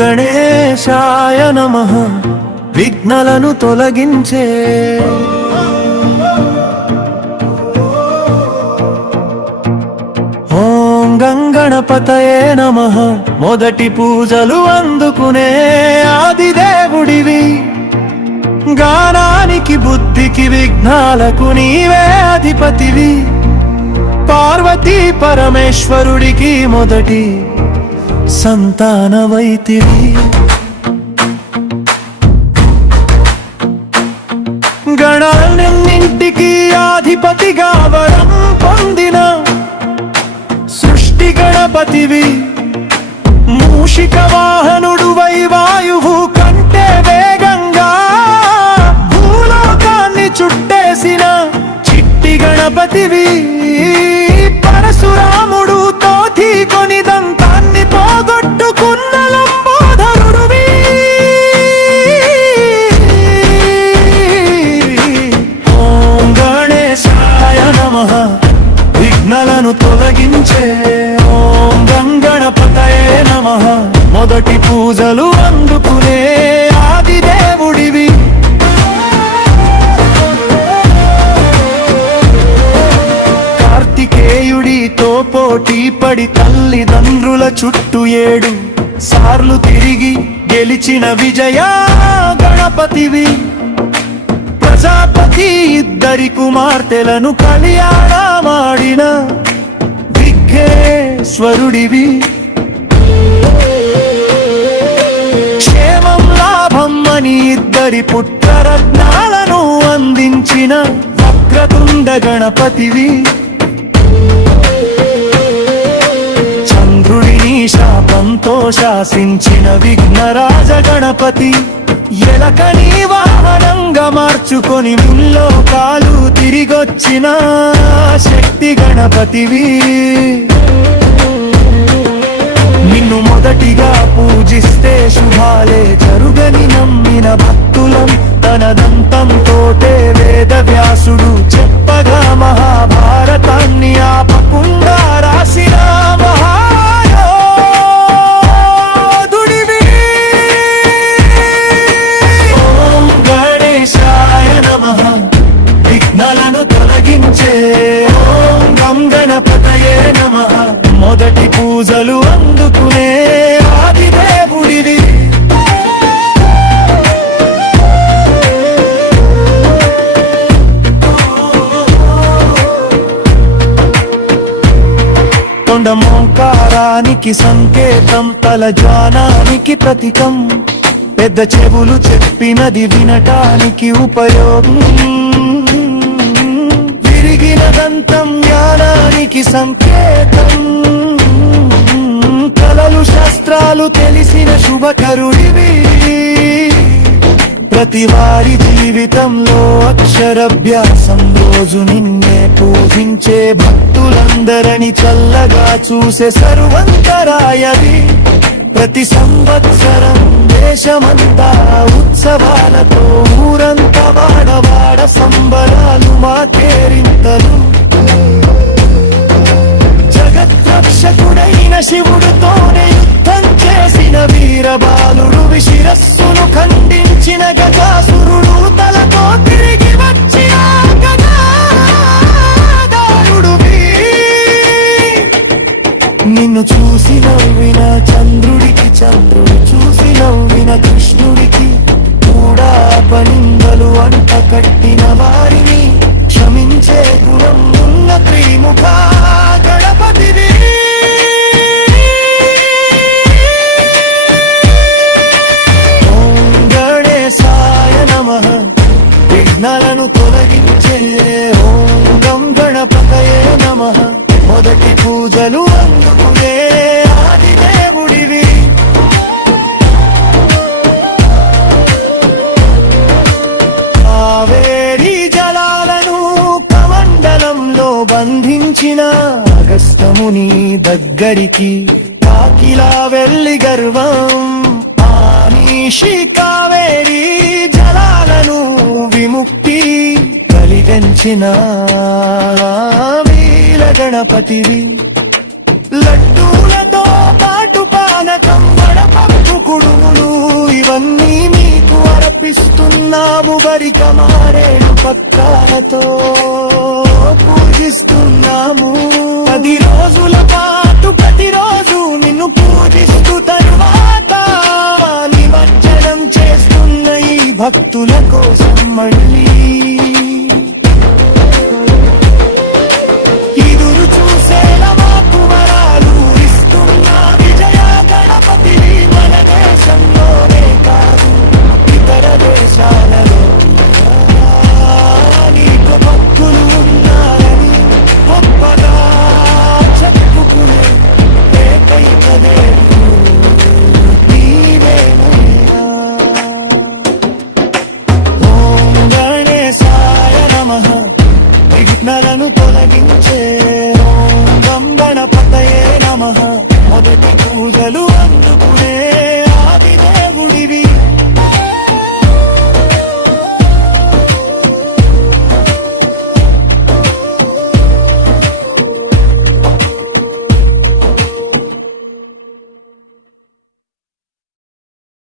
గణేశాయ నమ. విఘ్నలను తొలగించే. ఓం గంగణపతయే నమ. మొదటి పూజలు అందుకునే ఆదిదేవుడివి. గానానికి బుద్ధికి విఘ్నాలకు నీవే అధిపతివి. పార్వతీ పరమేశ్వరుడికి మొదటి సంతానవైతివి గణాలన్నింటికి ఆధిపతిగా వరం పొందిన సృష్టి గణపతివి. మూషిక వాహనుడు వై వాయువు కంటే వేగంగా భూలోకాన్ని చుట్టేసిన చిట్టి గణపతివి. పోటీ తల్లిదండ్రుల చుట్టూ ఏడు. సార్లు తిరిగి గెలిచిన విజయ గణపతివి. ప్రజాపతి ఇద్దరి కుమార్తెలను కళ్యాణమాడిన విఘ్నేశ్వరుడివి. క్షేమం లాభం అని ఇద్దరి పుత్రరత్నాలను అందించిన వక్రతుండ గణపతివి. సంతోషాసించిన శాసించిన విఘ్నరాజ గణపతి ఎలకని వాహనంగా మార్చుకొని ముల్లో కాలు తిరిగొచ్చిన శక్తి గణపతివి. నిన్ను మొదటిగా పూజిస్తే శుభాలే జరుగే పూజలు అందుకునే ఆదిదేవుడిది తొండ మోంకారానికి సంకేతం తల జానానికి ప్రతీకం. పెద్ద చెవులు చెప్పినది వినటానికి ఉపయోగం. విరిగిన దంతం జ్ఞానానికి సంకేతం. విషయాలు తెలిసిన శుభకరుడివి. ప్రతి వారి జీవితంలో అక్షరభ్యాసం రోజు నిన్నే పూజించే భక్తులందరని చల్లగా చూసే సర్వంతరాయది ప్రతి సంవత్సరం దేశమంతా ఉత్సవాలతో ఊరంతా వాడవాడ సంబరాలు మాకేరింతలు. జగద్రక్షకుడైన శివుడితోనే వీరబాలుడు విశిరస్సును ఖండించిన గజాసురుడు తలతో తిరిగి వచ్చి నిన్ను చూసి నవ్విన చంద్రుడికి చంద్రుడు చూసి నవ్విన కృష్ణుడికి కూడా పనిందలు అంట కట్టిన వారిని క్షమించే గుణం ఉన్న త్రిముఖ గణపతయే నమః. మొదటి పూజలు అందుకునే ఆదిదేవుడివి. కావేరి జలాలను కమండలంలో బంధించిన అగస్తముని దగ్గరికి కాకిలా వెళ్ళి గర్వం. ఆనీషి కావేరి జలాలను విముక్తి కలిగించిన గణపతివి. లడ్డూలతో పాటు పానకం వడపప్పు కుడుములు సమర్పిస్తున్నాము వరిక మారేడు పక్కాలతో పూజిస్తున్నాము. పది రోజుల పాటు ప్రతిరోజు నిన్ను పూజిస్తూ తరువాత నిమజ్జనం చేస్తున్న ఈ భక్తుల కోసం మళ్ళీ